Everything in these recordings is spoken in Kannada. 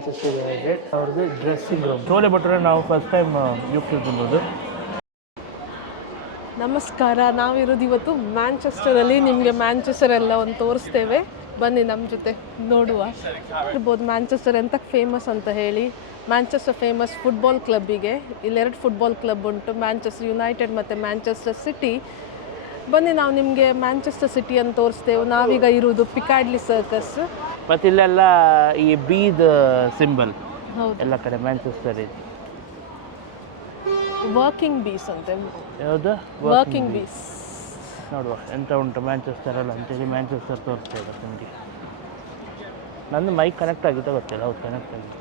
ಮ್ಯಾಂಚೆಸ್ಟರ್ ಯುನೈಟೆಡ್ ಅವ್ರದ್ದು ಡ್ರೆಸ್ಸಿಂಗ್ ರೂಮ್. ಚೋಲೆ ಭಟೂರೆ ನಾವು ಫಸ್ಟ್ ಟೈಮ್ ಯುಕೆ ತಿನ್ನೋದು. ನಮಸ್ಕಾರ, ನಾವಿರೋದು ಇವತ್ತು ಮ್ಯಾಂಚೆಸ್ಟರಲ್ಲಿ. ನಿಮಗೆ ಮ್ಯಾಂಚೆಸ್ಟರ್ ಎಲ್ಲ ಒಂದು ತೋರಿಸ್ತೇವೆ, ಬನ್ನಿ ನಮ್ಮ ಜೊತೆ ನೋಡುವ. ಇರ್ಬೋದು ಮ್ಯಾಂಚೆಸ್ಟರ್ ಎಂತ ಫೇಮಸ್ ಅಂತ ಹೇಳಿ. ಮ್ಯಾಂಚೆಸ್ಟರ್ ಫೇಮಸ್ ಫುಟ್ಬಾಲ್ ಕ್ಲಬ್ಬಿಗೆ. ಇಲ್ಲೆರಡು ಫುಟ್ಬಾಲ್ ಕ್ಲಬ್ ಉಂಟು, ಮ್ಯಾಂಚೆಸ್ಟರ್ ಯುನೈಟೆಡ್ ಮತ್ತು ಮ್ಯಾಂಚೆಸ್ಟರ್ ಸಿಟಿ. ಬನ್ನಿ ನಾವು ನಿಮಗೆ ಮ್ಯಾಂಚೆಸ್ಟರ್ ಸಿಟಿಯನ್ನು ತೋರಿಸ್ತೇವೆ. ನಾವೀಗ ಇರುವುದು ಪಿಕಾಡ್ಲಿ ಸರ್ಕಸ್. ಮತ್ತು ಇಲ್ಲೆಲ್ಲ ಈ ಬೀದ್ ಸಿಂಬಲ್ ಹೌದು, ಎಲ್ಲ ಕಡೆ ಮ್ಯಾಂಚೆಸ್ಟರ್ ಇದೆ. ವರ್ಕಿಂಗ್ ಬೀಸ್ ಅಂತೆ. ಯಾವುದು ವರ್ಕಿಂಗ್ ಬೀಸ್ ನೋಡುವ ಎಂತ ಉಂಟು ಮ್ಯಾಂಚೆಸ್ಟರಲ್ಲಿ ಅಂತೇಳಿ ಮ್ಯಾಂಚೆಸ್ಟರ್ ತೋರಿಸ್ತೇವೆ ನಿಮಗೆ. ನಂದು ಮೈಕ್ ಕನೆಕ್ಟ್ ಆಗಿತ್ತು ಗೊತ್ತಿಲ್ಲ. ಹೌದು, ಕನೆಕ್ಟ್ ಆಗಿದೆ.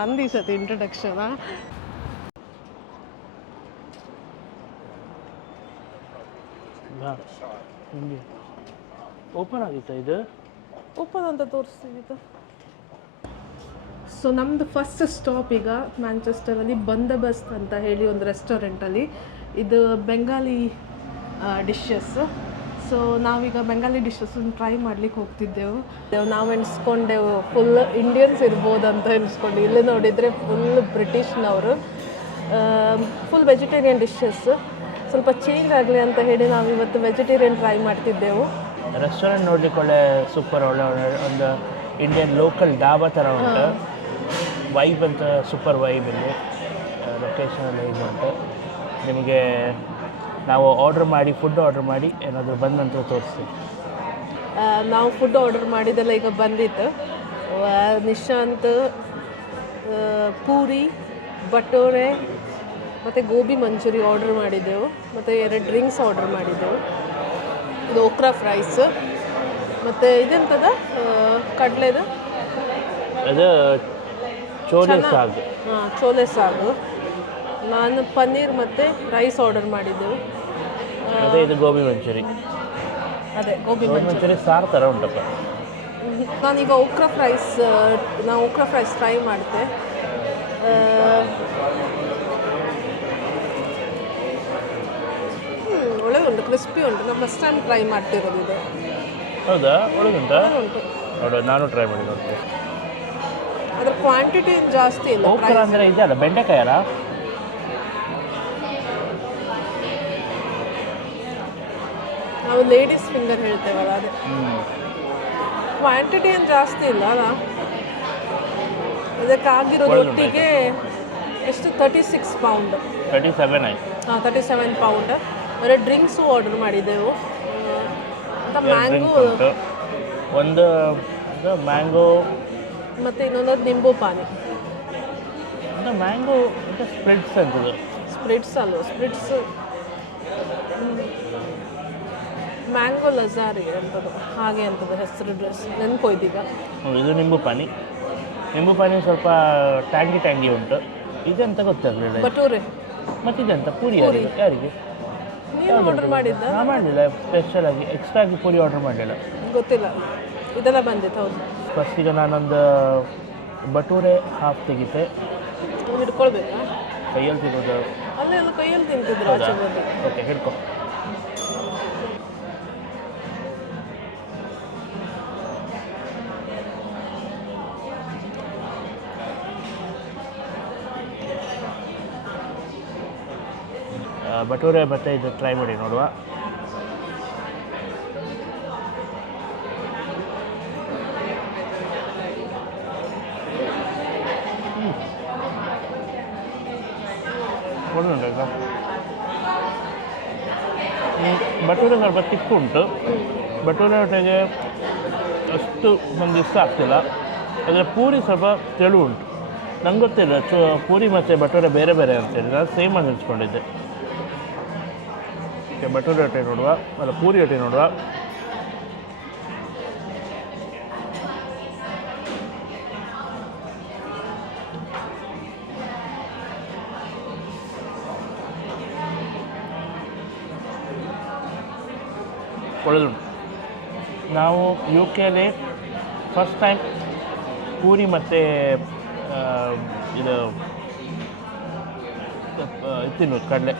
ನಂದು ಈ ಸತಿ ಇಂಟ್ರೊಡಕ್ಷನಾ? ನಿಮಗೆ ಓಪನ್ ಆಗಿತ್ತಾ ಇದು? ಓಪನ್ ಅಂತ ತೋರಿಸ್ತೀವಿ. ಸೊ ನಮ್ಮದು ಫಸ್ಟ್ ಸ್ಟಾಪ್ ಈಗ ಮ್ಯಾಂಚೆಸ್ಟರಲ್ಲಿ ಬಂದೋಬಸ್ತ್ ಅಂತ ಹೇಳಿ ಒಂದು ರೆಸ್ಟೋರೆಂಟಲ್ಲಿ. ಇದು ಬೆಂಗಾಲಿ ಡಿಶಸ್. ಸೊ ನಾವೀಗ ಬೆಂಗಾಲಿ ಡಿಶಸ್ಸನ್ನು ಟ್ರೈ ಮಾಡ್ಲಿಕ್ಕೆ ಹೋಗ್ತಿದ್ದೆವು. ನಾವು ಎಣಿಸ್ಕೊಂಡೆವು ಫುಲ್ ಇಂಡಿಯನ್ಸ್ ಇರ್ಬೋದು ಅಂತ ಎಣಿಸ್ಕೊಂಡು. ಇಲ್ಲಿ ನೋಡಿದರೆ ಫುಲ್ ಬ್ರಿಟಿಷ್ನವರು. Full vegetarian dishes. ಸ್ವಲ್ಪ ಚೇಂಜ್ ಆಗಲಿ ಅಂತ ಹೇಳಿ ನಾವು ಇವತ್ತು ವೆಜಿಟೇರಿಯನ್ ಟ್ರೈ ಮಾಡ್ತಿದ್ದೆವು. ರೆಸ್ಟೋರೆಂಟ್ ನೋಡ್ಲಿಕ್ಕೆ ಒಳ್ಳೆ ಸೂಪರ್, ಒಳ್ಳೆ ಒಂದು ಇಂಡಿಯನ್ ಲೋಕಲ್ ಡಾಬಾ ಥರ ಉಂಟು. ವೈಬ್ ಅಂತ ಸೂಪರ್ ವೈಬ್ ಇಲ್ಲಿ. ಲೊಕೇಶನ್ ಎಲ್ಲ ಇದು ಉಂಟು. ನಿಮಗೆ ನಾವು ಫುಡ್ ಆರ್ಡ್ರ್ ಮಾಡಿ ಏನಾದರೂ ಬಂದಂತ ತೋರಿಸ್ತೀವಿ. ನಾವು ಫುಡ್ ಆರ್ಡರ್ ಮಾಡಿದ್ದೆಲ್ಲ ಈಗ ಬಂದಿತ್ತು. ನಿಶಾಂತ್ ಪೂರಿ, ಭಟೂರೆ ಮತ್ತು ಗೋಬಿ ಮಂಚೂರಿ ಆರ್ಡರ್ ಮಾಡಿದ್ದೆವು. ಮತ್ತು 2 ಡ್ರಿಂಕ್ಸ್ ಆರ್ಡರ್ ಮಾಡಿದ್ದೆವು. ಇದು ಓಕ್ರಾ ಫ್ರೈಸ್ ಮತ್ತು ಇದೆಂತದ ಕಡಲೆದು ಅದು ಚೋಲೆ ಸಾಗು. ಚೋಲೆ ಸಾಗು. ನಾನು ಪನ್ನೀರ್ ಮತ್ತು ರೈಸ್ ಆರ್ಡರ್ ಮಾಡಿದ್ದೆವು. ಅದೇ ಇದು ಗೋಬಿ ಮಂಚೂರಿ. ಅದೇ ಗೋಬಿ ಮಂಚೂರಿ ಸಾರು ಥರ ಉಂಟಪ್ಪ. ನಾನೀಗ ಓಕ್ರಾ ಫ್ರೈಸ್ ಟ್ರೈ ಮಾಡಿದೆ. ಒಳ್ಳೆ ಉಂಟು, ಕ್ರಿಸ್ಪಿ ಉಂಟು. ನಾವು ಫಸ್ಟ್ ಟೈಮ್ ಟ್ರೈ ಮಾಡ್ತಿರೋದು ಇದು. ಹೌದಾ? ಒಳ್ಳೆದುಂಟಾ? ಉಂಟು. ನೋಡು, ನಾನು ಟ್ರೈ ಮಾಡಿ ನೋಡ್ತೀನಿ. ಅದರ ಕ್ವಾಂಟಿಟಿ ಜಾಸ್ತಿ ಇಲ್ಲ. ಓಕ್ರಾ ಅಂದರೆ ಇದೆಯಲ್ಲ, ಬೆಂಡೆಕಾಯಿ ಅಲ್ಲ? ನಾವು ಲೇಡೀಸ್ ಫಿಂಗರ್ ಹೇಳ್ತೇವಲ್ಲ ಅದೇ. ಕ್ವಾಂಟಿಟಿ ಏನು ಜಾಸ್ತಿ ಇಲ್ಲ ಅಲ್ಲ. ಇದಕ್ಕಾಗಿರೋದು ಒಟ್ಟಿಗೆ ಎಷ್ಟು 36 ಪೌಂಡ್. 37 ಆಯ್ತು. 37 ಪೌಂಡ್. ಬೇರೆ ಡ್ರಿಂಕ್ಸು ಆರ್ಡರ್ ಮಾಡಿದ್ದೆವು. ಮ್ಯಾಂಗೋ ಒಂದು ಮ್ಯಾಂಗೋ ಮತ್ತು ಇನ್ನೊಂದು ನಿಂಬು ಪಾನಿ. ಮ್ಯಾಂಗೋ ಸ್ಪ್ರಿಟ್ಸ್ ಅಂತದ್ದು. ಸ್ಪ್ರಿಟ್ಸ್ ಅಲ್ವ? ಸ್ಪ್ರಿಟ್ಸ್ ಮ್ಯಾಂಗೋ ಲಜಾರಿ ಅಂತದ್ದು, ಹಾಗೆ ಅಂತದ್ದು ಹೆಸರು. ಡ್ರೆಸ್ ನೆನ್ಪೋಯ್ತೀಗ. ಇದು ನಿಂಬು ಪಾನಿ ಸ್ವಲ್ಪ ಟ್ಯಾಂಗಿ ಉಂಟು. ಇದೆಂತ ಗೊತ್ತಾಗಲಿಲ್ಲ. ಭಟೂರೆ. ಮತ್ತಿದೆಂತ ಪೂರಿ? ಯಾರಿಗೆ? ನೀನು ಆರ್ಡರ್ ಮಾಡಿದ್ದ? ನಾನು ಮಾಡಲಿಲ್ಲ. ಸ್ಪೆಷಲ್ ಆಗಿ ಎಕ್ಸ್ಟ್ರಾ ಆಗಿ ಪೂರಿ ಆರ್ಡರ್ ಮಾಡಲಿಲ್ಲ. ಗೊತ್ತಿಲ್ಲ, ಇದೆಲ್ಲ ಬಂದಿತ್ತು. ಹೌದು. ಫಸ್ಟಿಗೆ ನಾನೊಂದು ಭಟೂರೆ ಹಾಫ್ ತೆಗಿತೆ. ಹಿಡ್ಕೊಳ್ಬೇಕಾ? ಕೈಯಲ್ಲಿ ತಿನ್ನೋದು? ಅಲ್ಲೆಲ್ಲ ಕೈಯಲ್ಲಿ ತಿಂತಿದ್ರು ಆಚೆ ಬಂದು. ಓಕೆ, ಹಿಡ್ಕೊ. ಭಟೂರೆ ಮತ್ತು ಇದು ಟ್ರೈ ಮಾಡಿ ನೋಡುವ. ಒಳ್ಳೆದುಂಟು. ಭಟೂರೆ ಸ್ವಲ್ಪ ತಿಕ್ಕು ಉಂಟು. ಭಟೂರೆ ಹೊಟ್ಟೆಗೆ ಅಷ್ಟು ನಮ್ಗೆ ಇಷ್ಟ ಆಗ್ತಿಲ್ಲ. ಆದರೆ ಪೂರಿ ಸ್ವಲ್ಪ ತೆಳು ಉಂಟು. ನಂಗೆ ಗೊತ್ತಿಲ್ಲ ಪೂರಿ ಮತ್ತು ಭಟೂರೆ ಬೇರೆ ಬೇರೆ ಅಂತೇಳಿ. ನಾನು ಸೇಮ್ ಆಗಿ ನಿಲ್ಸ್ಕೊಂಡಿದ್ದೆ. ಓಕೆ, ಭಟೂರೆ ಹೊಟ್ಟೆ ನೋಡುವ, ಅಲ್ಲ ಪೂರಿ ಹೊಟ್ಟೆ ನೋಡುವ. ಒಳ್ಳೆದುಂಟು. ನಾವು ಯು ಕೆಲಿ ಫಸ್ಟ್ ಟೈಮ್ ಪೂರಿ ಮತ್ತು ಇದು ತಿನ್ನೋದು ಕಡಲೆ.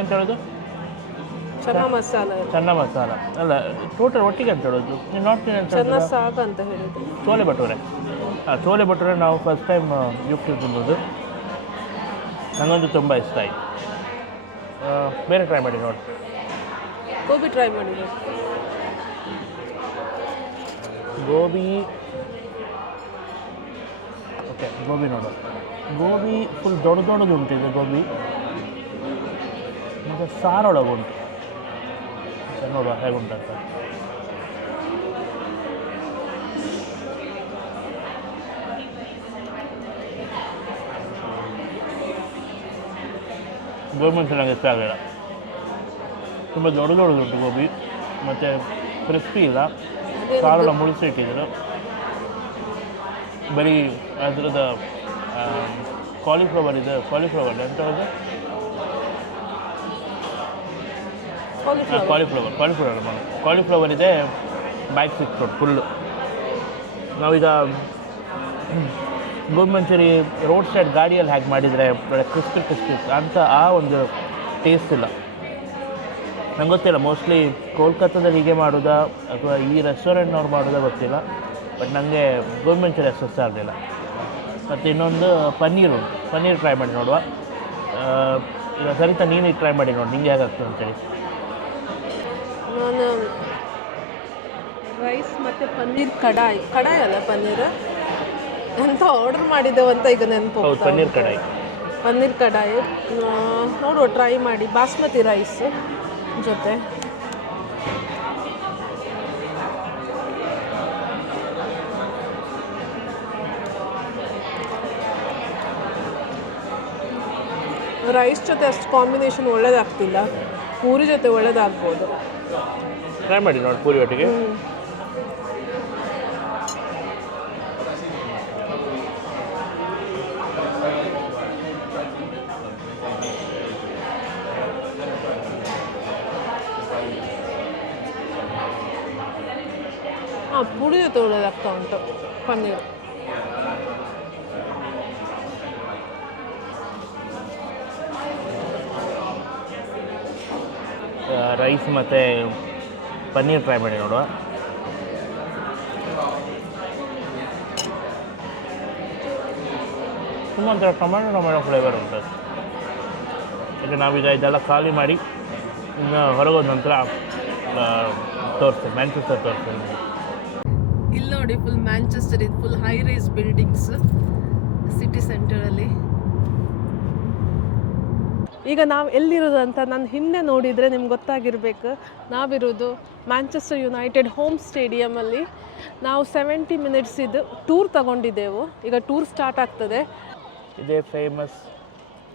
ಎಂತ ಹೇಳೋದು? ಚೆನ್ನ ಮಸಾಲ ಚೆನ್ನ ಮಸಾಲ ಅಲ್ಲ ಟೋಟಲ್ ಒಟ್ಟಿಗೆ ಅಂತ ಹೇಳೋದು ನೀವು ನಾರ್ತ್ ಇಂಡಿಯನ್ ಚೆನ್ನ ಸಾಗ ಅಂತ ಹೇಳಿದ್ರು. ಚೋಲೆ ಭಟೂರೆ ಚೋಲೆ ಭಟೂರೆ ನಾವು ಫಸ್ಟ್ ಟೈಮ್ ಯುಕ್ತಿಗೆ ತಿನ್ನೋದು. ನನಗಂತೂ ತುಂಬ ಇಷ್ಟ ಆಯಿತು. ಬೇರೆ ಟ್ರೈ ಮಾಡಿ ನೋಡಿ. ಗೋಬಿ ಟ್ರೈ ಮಾಡಿದ್ರು. ಗೋಬಿ ಓಕೆ ಗೋಬಿ ನೋಡು. ಗೋಬಿ ಫುಲ್ ದೊಡ್ಡದು ಉಂಟಿದೆ ಗೋಬಿ, ಮತ್ತು ಸಾರೊಳಗುಂಟು. ನೋಡುವ ಹೇಗುಂಟಂತ. ಗೋಬಿ ಮಂಚೂರಿ ನನಗೆ ಇಷ್ಟ ಆಗಲಿಲ್ಲ. ತುಂಬ ದೊಡ್ಡದುಂಟು ಗೋಬಿ, ಮತ್ತು ಕ್ರಿಸ್ಪಿ ಇಲ್ಲ. ಸಾರೊಳ ಮುಳಿಸಿ ಇಟ್ಟಿದ್ರು. ಬರೀ ಅದರದ ಕಾಲಿಫ್ಲವರ್ ಇದೆ. ಕಾಲಿಫ್ಲವರ್ ಎಂತ ಹೇಳಿದೆ? ಕಾಲಿಫ್ಲವರ್ ಇದೆ. ಬ್ಯಾಗ್ ಸಿಕ್ತು ಫುಲ್ಲು. ನಾವೀಗ ಗೋಬಿ ಮಂಚೂರಿ ರೋಡ್ ಸೈಡ್ ಗಾಡಿಯಲ್ಲಿ ಹ್ಯಾಕ್ ಮಾಡಿದರೆ ಕ್ರಿಸ್ಪಿ ಅಂತ ಆ ಒಂದು ಟೇಸ್ಟ್ ಇಲ್ಲ. ನಂಗೆ ಗೊತ್ತಿಲ್ಲ, ಮೋಸ್ಟ್ಲಿ ಕೋಲ್ಕತ್ತಾದಲ್ಲಿ ಹೀಗೆ ಮಾಡೋದಾ ಅಥವಾ ಈ ರೆಸ್ಟೋರೆಂಟ್ನವ್ರು ಮಾಡೋದಾ ಗೊತ್ತಿಲ್ಲ. ಬಟ್ ನನಗೆ ಗೋಬಿ ಮಂಚೂರಿ ಅಷ್ಟು ಇಷ್ಟ ಆಗಲಿಲ್ಲ. ಮತ್ತು ಇನ್ನೊಂದು ಪನ್ನೀರ್ ಟ್ರೈ ಮಾಡಿ ನೋಡುವ. ಈಗ ಸರಿತಾ ನೀನು ಟ್ರೈ ಮಾಡಿ ನೋಡಿ, ನಿಂಗೆ ಹೇಗಾಗ್ತದೆ ಅಂತೇಳಿ. ನಾನು ರೈಸ್ ಮತ್ತು ಪನ್ನೀರ್ ಕಡಾಯಿ ಅಲ್ಲ ಪನ್ನೀರ್ ಎಂತ ಆರ್ಡರ್ ಮಾಡಿದ್ದೇವೆ ಅಂತ ಈಗ ನೆನಪು. ಹೌದು, ಪನ್ನೀರ್ ಕಡಾಯಿ ನೋಡುವ ಟ್ರೈ ಮಾಡಿ. ಬಾಸ್ಮತಿ ರೈಸ್ ಜೊತೆ ರೈಸ್ ಜೊತೆ ಅಷ್ಟು ಕಾಂಬಿನೇಷನ್ ಒಳ್ಳೇದಾಗ್ತಿಲ್ಲ. ಪೂರಿ ಜೊತೆ ಒಳ್ಳೇದಾಗ್ಬೋದು. ಟ್ರೈ ಮಾಡಿ ನೋಡಿ ಪೂರಿ ಒಟ್ಟಿಗೆ. ಪೂರಿ ಜೊತೆ ಒಳ್ಳೇದಾಗ್ತಾ ಉಂಟು ಪನ್ನೀರ್. ರೈಸ್ ಮತ್ತು ಪನ್ನೀರ್ ಟ್ರೈ ಮಾಡಿ ನೋಡುವ. ತುಂಬ ಒಂಥರ ಟೊಮೆಟೊ ಫ್ಲೇವರ್ ಉಂಟು. ಈಗ ನಾವೀಗ ಇದೆಲ್ಲ ಖಾಲಿ ಮಾಡಿ ಇನ್ನು ಹೊರಗೋದ ನಂತರ ತೋರಿಸ್ತೇನೆ, ಮ್ಯಾಂಚೆಸ್ಟರ್ ತೋರಿಸ್ತೇನೆ. ಇಲ್ಲಿ ನೋಡಿ ಫುಲ್ ಮ್ಯಾಂಚೆಸ್ಟರ್ ಇದು full high rise buildings city ಸೆಂಟರಲ್ಲಿ. ಈಗ ನಾವು ಎಲ್ಲಿರೋದು ಅಂತ ನಾನು ಹಿಂದೆ ನೋಡಿದರೆ ನಿಮ್ಗೆ ಗೊತ್ತಾಗಿರಬೇಕು. ನಾವಿರೋದು ಮ್ಯಾಂಚೆಸ್ಟರ್ ಯುನೈಟೆಡ್ ಹೋಮ್ ಸ್ಟೇಡಿಯಮಲ್ಲಿ. ನಾವು 70 ಮಿನಿಟ್ಸ್ ಇದು ಟೂರ್ ತಗೊಂಡಿದ್ದೆವು. ಈಗ ಟೂರ್ ಸ್ಟಾರ್ಟ್ ಆಗ್ತದೆ. ಇದೇ famous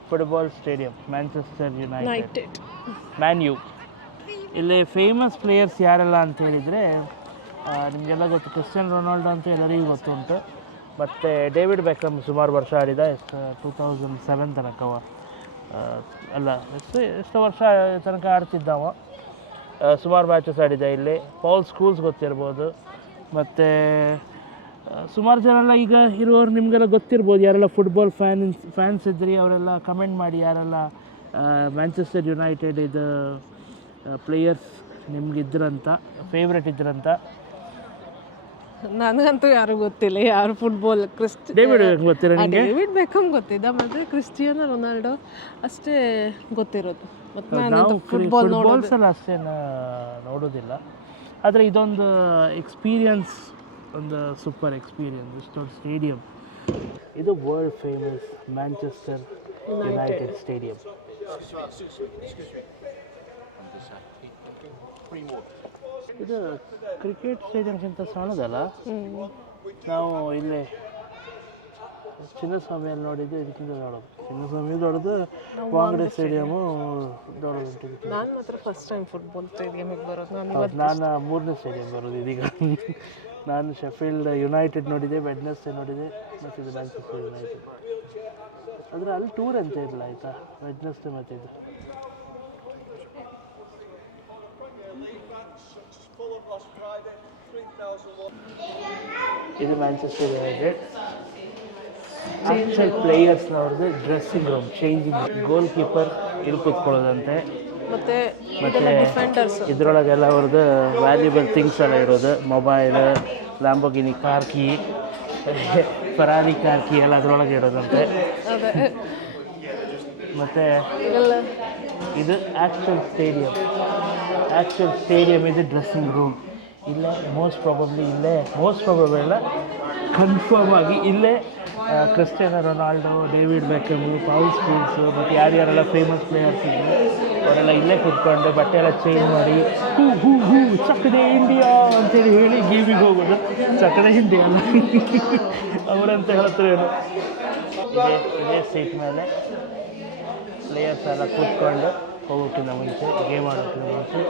football stadium Manchester United, Man U. ಇಲ್ಲಿ ಫೇಮಸ್ ಪ್ಲೇಯರ್ಸ್ ಯಾರೆಲ್ಲ ಅಂತ ಹೇಳಿದರೆ ನಿಮಗೆಲ್ಲ ಗೊತ್ತು. ಕ್ರಿಸ್ಟಿಯಾನೋ ರೊನಾಲ್ಡೋ ಅಂತ ಎಲ್ಲರಿಗೂ ಗೊತ್ತುಂಟು. ಮತ್ತು ಡೇವಿಡ್ ಬೆಕಮ್ ಸುಮಾರು ವರ್ಷ ಆಡಿದ. 2007 ತನಕ ಅಲ್ಲ ಎಷ್ಟು ವರ್ಷ ತನಕ ಆಡ್ತಿದ್ದವ. ಸುಮಾರು ಮ್ಯಾಚಸ್ ಆಡಿದ ಇಲ್ಲಿ. ಪೌಲ್ ಸ್ಕೂಲ್ಸ್ ಗೊತ್ತಿರ್ಬೋದು. ಮತ್ತು ಸುಮಾರು ಜನ ಎಲ್ಲ ಈಗ ಇರುವವರು ನಿಮಗೆಲ್ಲ ಗೊತ್ತಿರ್ಬೋದು. ಯಾರೆಲ್ಲ ಫುಟ್ಬಾಲ್ ಫ್ಯಾನ್ಸ್ ಇದ್ರಿ ಅವರೆಲ್ಲ ಕಮೆಂಟ್ ಮಾಡಿ, ಯಾರೆಲ್ಲ ಮ್ಯಾಂಚೆಸ್ಟರ್ ಯುನೈಟೆಡ್ ಇದು ಪ್ಲೇಯರ್ಸ್ ನಿಮಗಿದ್ರಂತ, ಫೇವ್ರೆಟ್ ಇದ್ರಂತ. ನನಗಂತೂ ಯಾರು ಗೊತ್ತಿಲ್ಲ, ಯಾರು ಫುಟ್ಬಾಲ್. ಡೇವಿಡ್ ಬೆಕಮ್ ಗೊತ್ತಿದ್ದ, ಮತ್ತು ಕ್ರಿಸ್ಟಿಯಾನೋ ರೊನಾಲ್ಡೋ ಅಷ್ಟೇ ಗೊತ್ತಿರೋದು. ಮತ್ತು ನಾನು ಫುಟ್ಬಾಲ್ ಎಲ್ಲ ಅಷ್ಟೇ ನೋಡೋದಿಲ್ಲ. ಆದರೆ ಇದೊಂದು ಎಕ್ಸ್ಪೀರಿಯನ್ಸ್, ಒಂದು ಸೂಪರ್ ಎಕ್ಸ್ಪೀರಿಯನ್ಸ್. ಇಷ್ಟೊಂದು ಸ್ಟೇಡಿಯಂ. ಇದು world famous Manchester United stadium. ಇದು ಕ್ರಿಕೆಟ್ ಸ್ಟೇಡಿಯಮ್ಗಿಂತ ಸಣ್ಣದಲ್ಲ. ನಾವು ಇಲ್ಲೇ ಚಿನ್ನಸ್ವಾಮಿಯಲ್ಲಿ ನೋಡಿದ್ದು, ಇದಕ್ಕಿಂತ ದೊಡ್ಡದು. ಚಿನ್ನಸ್ವಾಮಿ ದೊಡ್ಡದು, ವಾಂಗಡೆ ಸ್ಟೇಡಿಯಮು ದೊಡ್ಡದು. ನಾನು ಮಾತ್ರ ಫಸ್ಟ್ ಟೈಮ್ ಫುಟ್ಬಾಲ್ ಸ್ಟೇಡಿಯಮಿಗೆ ಬರೋದು. ನಾನು 3ನೇ ಸ್ಟೇಡಿಯಂ ಬರೋದು ಇದೀಗ. ನಾನು ಶೆಫೀಲ್ಡ್ ಯುನೈಟೆಡ್ ನೋಡಿದೆ, ವೆಡ್ನೆಸ್ಡೇ ನೋಡಿದೆ, ಮತ್ತು ಇದು ಮ್ಯಾಂಚೆಸ್ಟರ್ ಯುನೈಟೆಡ್. ಆದರೆ ಅಲ್ಲಿ ಟೂರ್ ಅಂತ ಇರಲಿಲ್ಲ ಆಯಿತಾ, ವೆಡ್ನೆಸ್ಡೇ ಮತ್ತು ಇದು. ಇದು ಮ್ಯಾಂಚೆಸ್ಟರ್ ಯುನೈಟೆಡ್ ಆ್ಯಕ್ಚುಯಲ್ ಪ್ಲೇಯರ್ಸ್ನವ್ರದ್ದು dressing room, changing. Goalkeeper ಇಲ್ಲಿ ಕೂತ್ಕೊಳ್ಳೋದಂತೆ. ಮತ್ತು ಮತ್ತು ಡಿಫೆಂಡರ್ಸ್. ಇದರೊಳಗೆಲ್ಲ ಅವ್ರದ್ದು ವ್ಯಾಲ್ಯೂಬಲ್ ಥಿಂಗ್ಸ್ ಎಲ್ಲ ಇರೋದು, mobile, Lamborghini car key, Ferrari car key ಎಲ್ಲ ಅದರೊಳಗೆ ಇರೋದಂತೆ. ಅದೇ ಮತ್ತು ಇದೆಲ್ಲ ಇದು ಆ್ಯಕ್ಚುಲ್ ಸ್ಟೇಡಿಯಮ್ ಇದು ಡ್ರೆಸ್ಸಿಂಗ್ ರೂಮ್. ಇಲ್ಲೇ ಮೋಸ್ಟ್ ಪ್ರಾಬಬ್ಲಿ ಇಲ್ಲ, ಕನ್ಫರ್ಮ್ ಆಗಿ ಇಲ್ಲೇ Cristiano Ronaldo, David Beckham, Paul Scholes ಮತ್ತು ಯಾರ್ಯಾರೆಲ್ಲ ಫೇಮಸ್ ಪ್ಲೇಯರ್ಸ್ ಇದ್ದರು ಅವರೆಲ್ಲ ಇಲ್ಲೇ ಕೂತ್ಕೊಂಡು ಬಟ್ಟೆ ಎಲ್ಲ ಚೇಂಜ್ ಮಾಡಿ ಹೂ ಚಕ್ಕದೆ ಇಂಡಿಯಾ ಅಂತೇಳಿ ಹೇಳಿ ಗೇಮಿಗೆ ಹೋಗೋದು. ಚಕ್ಕದೆ ಇಂಡಿಯಾ ಅಲ್ಲ ಅವರಂತ ಹೇಳ್ತಾರೇನು. ಇದೇ ಸೀಟ್ ಮೇಲೆ ಪ್ಲೇಯರ್ಸ್ ಎಲ್ಲ ಕೂತ್ಕೊಂಡು ಹೋಗೋಕ್ಕಿಂತ ಮುಂಚೆ, ಗೇಮ್ ಆಡೋಕ್ಕಿಂತ ಮುಂಚೆ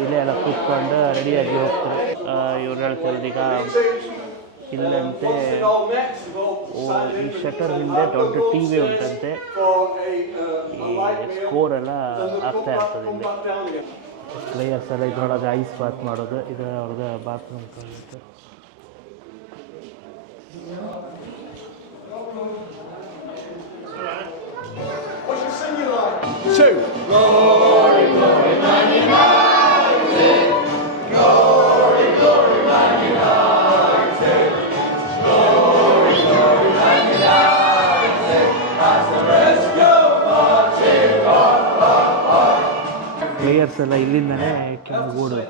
ಇಲ್ಲೇ ಎಲ್ಲ ಕೂತ್ಕೊಂಡು ರೆಡಿಯಾಗಿ ಹೋಗ್ತಾರೆ. ಇವ್ರು ಹೇಳ್ತಿರೋದು ಈಗ ಇಲ್ಲಂತೆ ಈ ಶಟರ್ ಹಿಂದೆ ದೊಡ್ಡ ಟಿ ವಿ ಉಂಟಂತೆ, ಈ ಸ್ಕೋರ್ ಎಲ್ಲ ಆಗ್ತಾ ಇರ್ತದೆ ಇಲ್ಲಿ. ಪ್ಲೇಯರ್ಸ್ ಎಲ್ಲ ಇದ್ರೊಳಗೆ ಐಸ್ ಬಾತ್ ಮಾಡೋದು, ಇದು ಅವ್ರದ್ದು ಬಾತ್ರೂಮ್ ಅಂತ. Glory, glory, Man United. Glory, glory, Man United. Glory, glory, Man United. As the rest go marching on. Players ಎಲ್ಲ ಇಲ್ಲಿಂದನೇ ಓಡೋದು.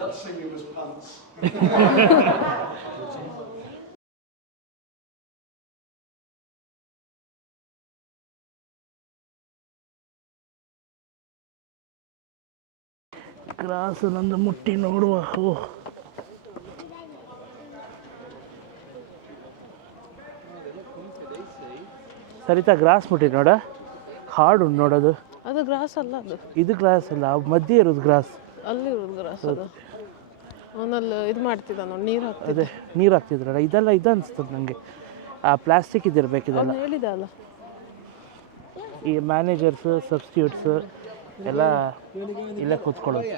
ಗ್ರಾಸು ನಂದು ಮುಟ್ಟಿ ನೋಡುವ. ಸರಿತಾ ಗ್ರಾಸ್ ಮುಟ್ಟಿ ನೋಡ, ಹಾಡು ನೋಡೋದು. ಅದು ಗ್ರಾಸ್ ಅಲ್ಲ, ಇದು ಗ್ರಾಸ್ ಅಲ್ಲ, ಮಧ್ಯೆ ಇರೋದು ಗ್ರಾಸ್. ಅಲ್ಲಿ ಇರೋದು ಗ್ರಾಸ್ ಅದು. ಅವನಲ್ಲಿ ಇದು ಮಾಡ್ತಿದ್ದ ನೋಡಿ, ನೀರು ಹಾಕ್ತಿದ್ದ. ಅದೇ ನೀರು ಹಾಕ್ತಿದ್ರಲ್ಲ, ಇದೆಲ್ಲ ಇದು ಅನಿಸ್ತದೆ ನನಗೆ. ಆ ಪ್ಲಾಸ್ಟಿಕ್ ಇದಿರಬೇಕಿದೆಲ್ಲ. ಹೇಳಿದ ಅಲ್ಲ, ಈ ಮ್ಯಾನೇಜರ್ಸು, ಸಬ್ಸ್ಟಿಟ್ಯೂಟ್ಸು ಎಲ್ಲ ಇಲ್ಲೇ ಕೂತ್ಕೊಳ್ಳೋದು.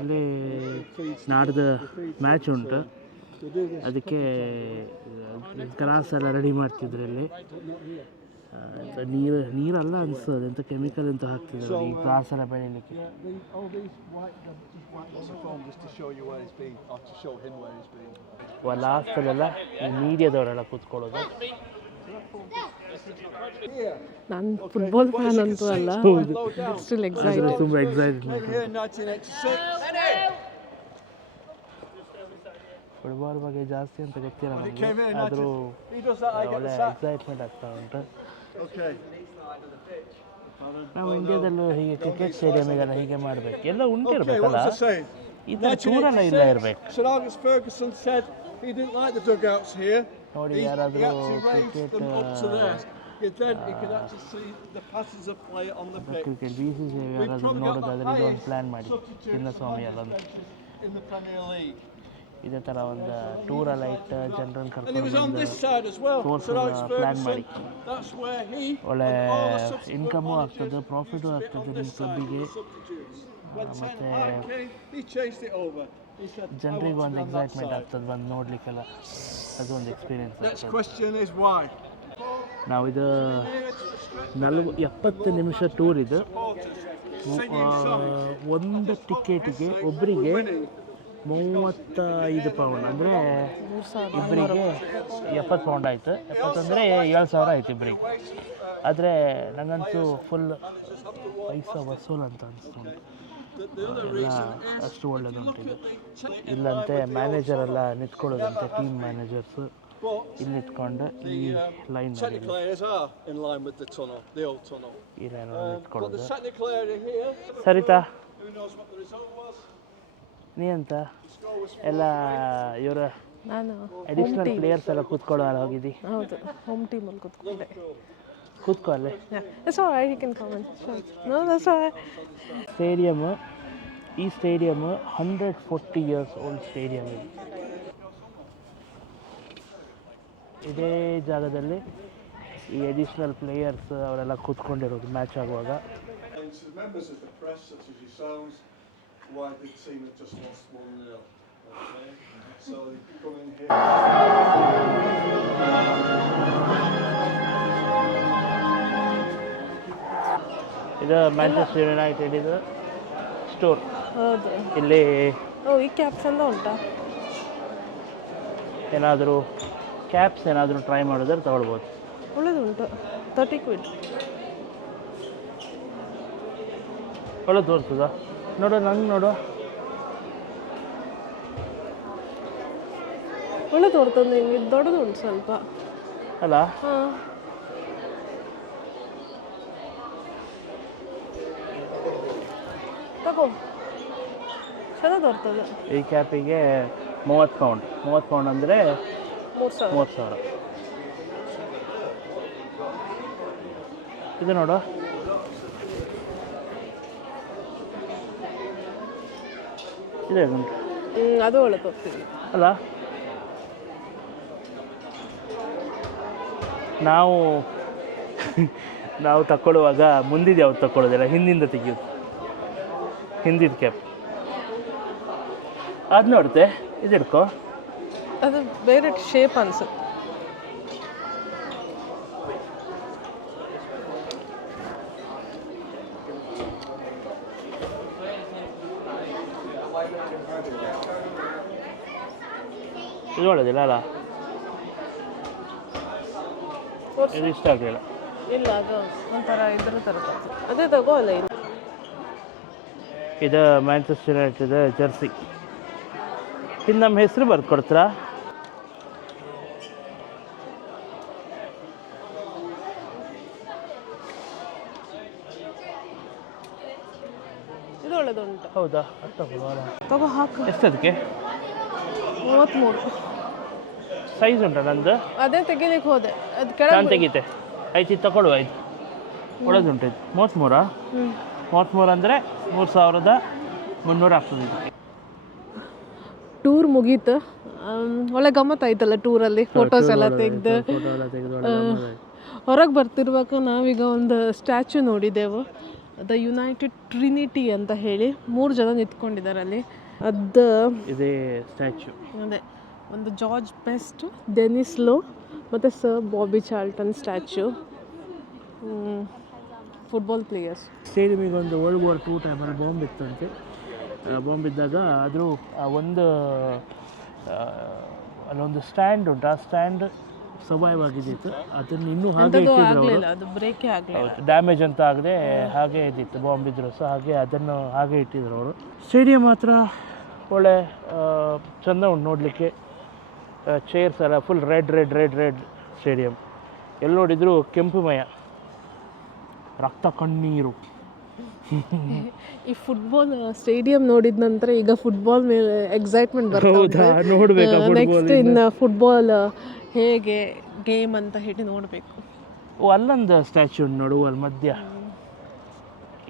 ಇಲ್ಲಿ ನಾಡ್ದು ಮ್ಯಾಚ್ ಉಂಟು, ಅದಕ್ಕೆ ಗ್ರಾಸ್ ಎಲ್ಲ ರೆಡಿ ಮಾಡ್ತಿದ್ರು ಇಲ್ಲಿ. ನೀರಲ್ಲ ಅನಿಸ್ತದೆ, ಎಂಥ ಕೆಮಿಕಲ್ ಅಂತ ಹಾಕ್ತಿದ್ರು ಈ ಗ್ರಾಸ್ ಎಲ್ಲ ಬೆಳೀಲಿಕ್ಕೆ. ಲಾಸ್ಟಲ್ಲೆಲ್ಲ ಈ ಮೀಡಿಯಾದವರೆಲ್ಲ ಕೂತ್ಕೊಳ್ಳೋದು. ನಾನು ಫುಟ್ಬಾಲ್ ಫ್ಯಾನ್ ಅಂತೂ ಅಲ್ಲ, ಸ್ಟಿಲ್ ಎಕ್ಸೈಟೆಡ್. ತುಂಬ ಎಕ್ಸೈಟ್ಮೆಂಟ್. ಫುಟ್ಬಾಲ್ ಬಗ್ಗೆ ಜಾಸ್ತಿ ಅಂತ ಗೊತ್ತಿಲ್ಲ ನನಗೆ, ಆದರೂ ಒಳ್ಳೆ ಎಕ್ಸೈಟ್ಮೆಂಟ್ ಆಗ್ತಾ ಉಂಟು. ನಾವು ಇಂಡಿಯಾದಲ್ಲೂ ಹೀಗೆ ಕ್ರಿಕೆಟ್ ಸ್ಟೇಡಿಯಮಿಗೆಲ್ಲ ಹೀಗೆ ಮಾಡಬೇಕು, ಎಲ್ಲ ಉಂಟಿರ್ಬೇಕಲ್ಲ, ಇದರ ಚೂರೆಲ್ಲ ಇಲ್ಲ ಇರಬೇಕು. ನೋಡಿ ಯಾರಾದರೂ ಕ್ರಿಕೆಟ್ BCCI ಯಾರಾದರೂ ನೋಡೋದಾದ್ರೆ ಇದೊಂದು ಪ್ಲ್ಯಾನ್ ಮಾಡಿ, ಚಿನ್ನಸ್ವಾಮಿ ಎಲ್ಲ ಇದೇ ಥರ ಒಂದು ಟೂರ್ ಎಲ್ಲ ಇಟ್ಟು ಜನರನ್ನು ಕರ್ಕೊಂಡು ಪ್ಲ್ಯಾನ್ ಮಾಡಿ. ಒಳ್ಳೆ ಇನ್ಕಮು ಆಗ್ತದೆ, ಪ್ರಾಫಿಟು ಆಗ್ತದೆ ನಿಮ್ಮ ಕ್ಲಬ್ಬಿಗೆ, ಮತ್ತು ಜನರಿಗೆ ಒಂದು ಎಕ್ಸೈಟ್ಮೆಂಟ್ ಆಗ್ತದೆ ಬಂದು ನೋಡಲಿಕ್ಕೆಲ್ಲ, ಅದು ಒಂದು ಎಕ್ಸ್ಪೀರಿಯನ್ಸ್ ಆಗ್ತದೆ. ನಾವಿದು 70 ನಿಮಿಷ ಟೂರ್ ಇದು. ಒಂದು ಟಿಕೆಟಿಗೆ ಒಬ್ಬರಿಗೆ 35 ಪೌಂಡ್, ಅಂದರೆ ಇಬ್ಬರಿಗೆ 70 ಪೌಂಡ್ ಆಯಿತು. 70 ಅಂದರೆ 7,000 ಆಯಿತು ಇಬ್ಬರಿಗೆ. ಆದರೆ ನನಗಂತೂ ಫುಲ್ ಪೈಸಾ ವಸೂಲ್ ಅಂತ ಅನಿಸ್ತು. ಎಲ್ಲ ಅಷ್ಟು ಒಳ್ಳೆಯದುಂಟು ಇದು. ಇಲ್ಲಂತೆ ಮ್ಯಾನೇಜರೆಲ್ಲ ನಿಂತ್ಕೊಳ್ಳೋದಂತೆ, ಟೀಮ್ ಮ್ಯಾನೇಜರ್ಸು ಇಲ್ಲಿ ನಿಂತ್ಕೊಂಡು ಈ ಲೈನ್ ಈ ಲೈನ್ ನಿಂತ್ಕೊಳ್ಳೋದು. ಸರಿತಾ ನೀ ಅಂತ ಎಲ್ಲ ಇವರ ನಾನು ಅಡಿಷ್ನಲ್ ಪ್ಲೇಯರ್ಸ್ ಎಲ್ಲ ಕೂತ್ಕೊಳ್ಳೋ ಹೋಗಿದ್ದಿ? ಹೌದು, ಹೋಮ್ ಟೀಮಲ್ಲಿ ಕೂತ್ಕೊಂಡೆ. ಕೂತ್ಕೊ ಅಲ್ಲೇ. ಸ್ಟೇಡಿಯಮ್, ಈ ಸ್ಟೇಡಿಯಮ್ 140 years ಓಲ್ಡ್ ಸ್ಟೇಡಿಯಮ್. ಇದೇ ಜಾಗದಲ್ಲಿ ಈ ಅಡಿಷ್ನಲ್ ಪ್ಲೇಯರ್ಸ್ ಅವರೆಲ್ಲ ಕೂತ್ಕೊಂಡಿರೋದು ಮ್ಯಾಚ್ ಆಗುವಾಗ. Why the team had just lost 1-0. Okay? So they come in here. ಇದು ಮ್ಯಾಂಚೆಸ್ಟರ್ ಯುನೈಟೆಡ್ ಇದು ಸ್ಟೋರ್. ಹೌದು. ಇಲ್ಲಿ ಈ ಕ್ಯಾಪ್ ಚಂದ ಉಂಟಾ? ಏನಾದರೂ ಕ್ಯಾಪ್ಸ್ ಏನಾದರೂ ಟ್ರೈ ಮಾಡಿದ್ರೆ ತೊಗೊಳ್ಬೋದು. ಒಳ್ಳೆದುಂಟು. 30 quid. ಒಳ್ಳೆ ತೋರ್ತದ ನೋಡು, ನಂಗೆ ನೋಡು. ಒಳ್ಳೆ ತೋರ್ತದೆ ನಿಮಗೆ. ದೊಡ್ಡದು ಉಂಟು ಸ್ವಲ್ಪ ಅಲ್ಲ? ಹಾಂ. ತಗೋ, ಚೆನ್ನಾಗಿ ತೋರ್ತದೆ. ಈ ಕ್ಯಾಪಿಗೆ 30 ಪೌಂಡ್. 30 ಪೌಂಡ್ ಅಂದರೆ 3,000. 30,000. ಇದು ನೋಡು, ಇದೆ ಉಂಟು ಅದು ಒಳ್ಳೆ ತೋರ್ತೀವಿ ಅಲ್ಲ? ನಾವು ತಗೊಳ್ಳುವಾಗ ಮುಂದಿದ್ದು ಯಾವ್ದು ತಗೊಳ್ಳೋದಿಲ್ಲ, ಹಿಂದಿಂದ ತೆಗಿಯೋದು. ಹಿಂದಿದ ಕ್ಯಾಪ್ ಅದು ನೋಡುತ್ತೆ. ಇದು ಹಿಡ್ಕೊ. ಅದು ಬೇರೆ ಶೇಪ್ ಅನ್ಸುತ್ತೆ. ಇದು ಒಳ್ಳೇದಿಲ್ಲ ಅಲ್ಲ? ಇದು ಇಷ್ಟ ಆಗಲಿಲ್ಲ. ಇಲ್ಲ, ಅದು ಒಂಥರ ಇದ್ರ ಥರ ತೋರ್ತದೆ. ಅದೇ ತಗೋ ಅಲ್ಲ. ಇಲ್ಲ, ಇದು ಮ್ಯಾಂಚೆಸ್ಟರ್ ಯುನೈಟೆಡ್ ಜರ್ಸಿ. ಇದು ನಮ್ಮ ಹೆಸರು ಬರ್ದು ಕೊಡ್ತೀರಾ? ಇದು ಒಳ್ಳೆದುಂಟು. ಹೌದಾ? ಅದು ತಗೊಳ್ಳುವಲ್ಲ. ತಗೋ, ಹಾಕು. ಎಷ್ಟು ಅದಕ್ಕೆ? 33. ಸೈಜ್ ಉಂಟಾ ನಂದು? ಅದೇ ತೆಗಿಲಿಕ್ಕೆ ಹೋದೆ, ಅದು ನಾನು ಕೆಳಗೆ. ತೆಗಿತೆ. ಆಯ್ತು, ಇದು ತಗೊಳ್ಳುವ. ಆಯ್ತು, ಒಳ್ಳೆದುಂಟು. ಇದು 33. ಹ್ಞೂ. 33 ಅಂದರೆ 3,300 ಆಗ್ತದೆ ಇದು. ಟೂರ್ ಮುಗೀತು. ಒಳ್ಳೆ ಗಮ್ಮತ್ ಆಯ್ತಲ್ಲ ಟೂರಲ್ಲಿ. ಫೋಟೋಸ್ ಎಲ್ಲ ತೆಗೆದು ಫೋಟೋ ಎಲ್ಲ ತೆಗೆದು ಹೊರಗೆ ಬರ್ತಿರುವಾಗ ನಾವೀಗ ಒಂದು ಸ್ಟ್ಯಾಚ್ಯೂ ನೋಡಿದೆವು. ದ ಯುನೈಟೆಡ್ ಟ್ರಿನಿಟಿ ಅಂತ ಹೇಳಿ 3 ಜನ ನಿಂತ್ಕೊಂಡಿದ್ದಾರೆ ಅಲ್ಲಿ. ಅದು ಇದೇ ಸ್ಟ್ಯಾಚ್ಯೂ. ಅದೇ ಒಂದು ಜಾರ್ಜ್ ಬೆಸ್ಟ್, ಡೆನಿಸ್ ಲೋ ಮತ್ತು Sir Bobby Charlton statue. Football players. ಸ್ಟೇಡಿಯಮಿಗೆ ಒಂದು World War II ಟೈಮಲ್ಲಿ ಬಾಂಬ್ ಇತ್ತಂತೆ. ಬಾಂಬ್ ಇದ್ದಾಗ ಆದರೂ ಅಲ್ಲೊಂದು ಸ್ಟ್ಯಾಂಡ್ ಉಂಟು, ಆ ಸ್ಟ್ಯಾಂಡ್ ಸರ್ವೈವ್ ಆಗಿದ್ದಿತ್ತು. ಅದನ್ನು ಇನ್ನೂ ಹಾಗೆ ಇಟ್ಟಿದ್ರು. ಅದು ಬ್ರೇಕೇ ಆಗಲಿಲ್ಲ. ಡ್ಯಾಮೇಜ್ ಅಂತ ಆಗದೆ ಹಾಗೆ ಇದ್ದಿತ್ತು. ಬಾಂಬ್ ಇದ್ದರು ಸಹ ಹಾಗೆ ಅದನ್ನು ಹಾಗೆ ಇಟ್ಟಿದ್ರು ಅವರು. ಸ್ಟೇಡಿಯಂ ಮಾತ್ರ ಒಳ್ಳೆ ಚೆಂದ ಉಂಟು ನೋಡಲಿಕ್ಕೆ. ಚೇರ್ಸ್ ಎಲ್ಲ ಫುಲ್ ರೆಡ್ ಸ್ಟೇಡಿಯಂ. ಎಲ್ಲಿ ನೋಡಿದ್ರು ಕೆಂಪುಮಯ, ರಕ್ತ ಕಣ್ಣೀರು. ಈ ಫುಟ್ಬಾಲ್ ಸ್ಟೇಡಿಯಂ ನೋಡಿದ ನಂತರ ಈಗ ಫುಟ್ಬಾಲ್ ಮೇಲೆ ಎಕ್ಸೈಟ್ಮೆಂಟ್ ಹೌದಾ? ನೋಡಬೇಕಾ ನೆಕ್ಸ್ಟ್ ಇನ್ನು ಫುಟ್ಬಾಲ್ ಹೇಗೆ ಗೇಮ್ ಅಂತ ಹೇಳಿ ನೋಡಬೇಕು. ಅಲ್ಲೊಂದು ಸ್ಟ್ಯಾಚ್ಯೂ ನೋಡು, ಅಲ್ಲಿ ಮಧ್ಯ.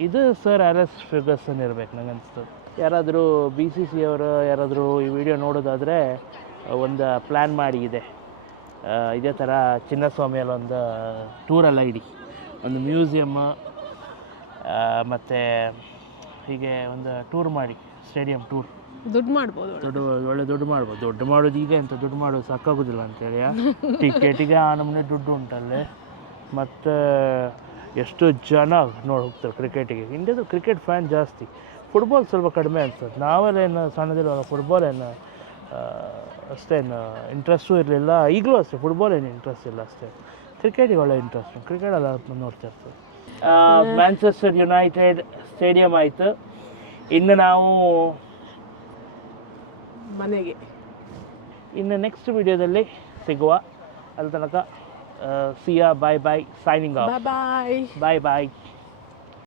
ಇದು ಸರ್ ಅಲೆಕ್ಸ್ ಫರ್ಗಸನ್ ಇರಬೇಕು ನಂಗೆ ಅನಿಸ್ತದೆ. ಯಾರಾದರೂ BCC ಅವರು ಯಾರಾದರೂ ಈ ವಿಡಿಯೋ ನೋಡೋದಾದರೆ ಒಂದು ಪ್ಲ್ಯಾನ್ ಮಾಡಿ ಇದೆ ಇದೇ ಥರ ಚಿನ್ನಸ್ವಾಮಿಯಲ್ಲಿ ಒಂದು ಟೂರೆಲ್ಲ ಇಡಿ, ಒಂದು ಮ್ಯೂಸಿಯಮ್ ಮತ್ತು ಹೀಗೆ ಒಂದು ಟೂರ್ ಮಾಡಿ, ಸ್ಟೇಡಿಯಂ ಟೂರ್. ದುಡ್ಡು ಮಾಡ್ಬೋದು, ಒಳ್ಳೆ ದುಡ್ಡು ಮಾಡ್ಬೋದು. ದುಡ್ಡು ಮಾಡೋದು ಈಗ ಅಂತ ದುಡ್ಡು ಮಾಡೋದು ಸಾಕಾಗೋದಿಲ್ಲ ಅಂತೇಳಿ ಟಿಕೆಟಿಗೆ ಆ ನಮ್ಮನೆ ದುಡ್ಡು ಉಂಟಲ್ಲೇ. ಮತ್ತು ಎಷ್ಟು ಜನ ನೋಡಿ ಹೋಗ್ತಾರೆ ಕ್ರಿಕೆಟಿಗೆ. ಇಂಡಿಯಾದ ಕ್ರಿಕೆಟ್ ಫ್ಯಾನ್ ಜಾಸ್ತಿ, ಫುಟ್ಬಾಲ್ ಸ್ವಲ್ಪ ಕಡಿಮೆ ಅನ್ಸುತ್ತೆ. ನಾವೆಲ್ಲ ಸಣ್ಣದಿರುವಾಗ ಫುಟ್ಬಾಲ್ ಅಷ್ಟೇನು ಇಂಟ್ರೆಸ್ಟೂ ಇರಲಿಲ್ಲ. ಈಗಲೂ ಅಷ್ಟೇ ಫುಟ್ಬಾಲ್ ಏನು ಇಂಟ್ರೆಸ್ಟ್ ಇಲ್ಲ ಅಷ್ಟೇ. ಕ್ರಿಕೆಟಿಗೆ ಒಳ್ಳೆ ಇಂಟ್ರೆಸ್ಟ್, ಕ್ರಿಕೆಟೆಲ್ಲ ನೋಡ್ತಾ ಇರ್ತದೆ. ಮ್ಯಾಂಚೆಸ್ಟರ್ ಯುನೈಟೆಡ್ ಸ್ಟೇಡಿಯಂ ಆಯಿತು. ಇನ್ನು ನಾವು ಮನೆಗೆ ಇನ್ನು ನೆಕ್ಸ್ಟ್ ವಿಡಿಯೋದಲ್ಲಿ ಸಿಗುವ. ಅಲ್ಲಿ ತನಕ ಸಿಯಾ, ಬಾಯ್ ಸೈನಿಂಗ್ ಆಫ್. ಬಾಯ್. ಬಾಯ್.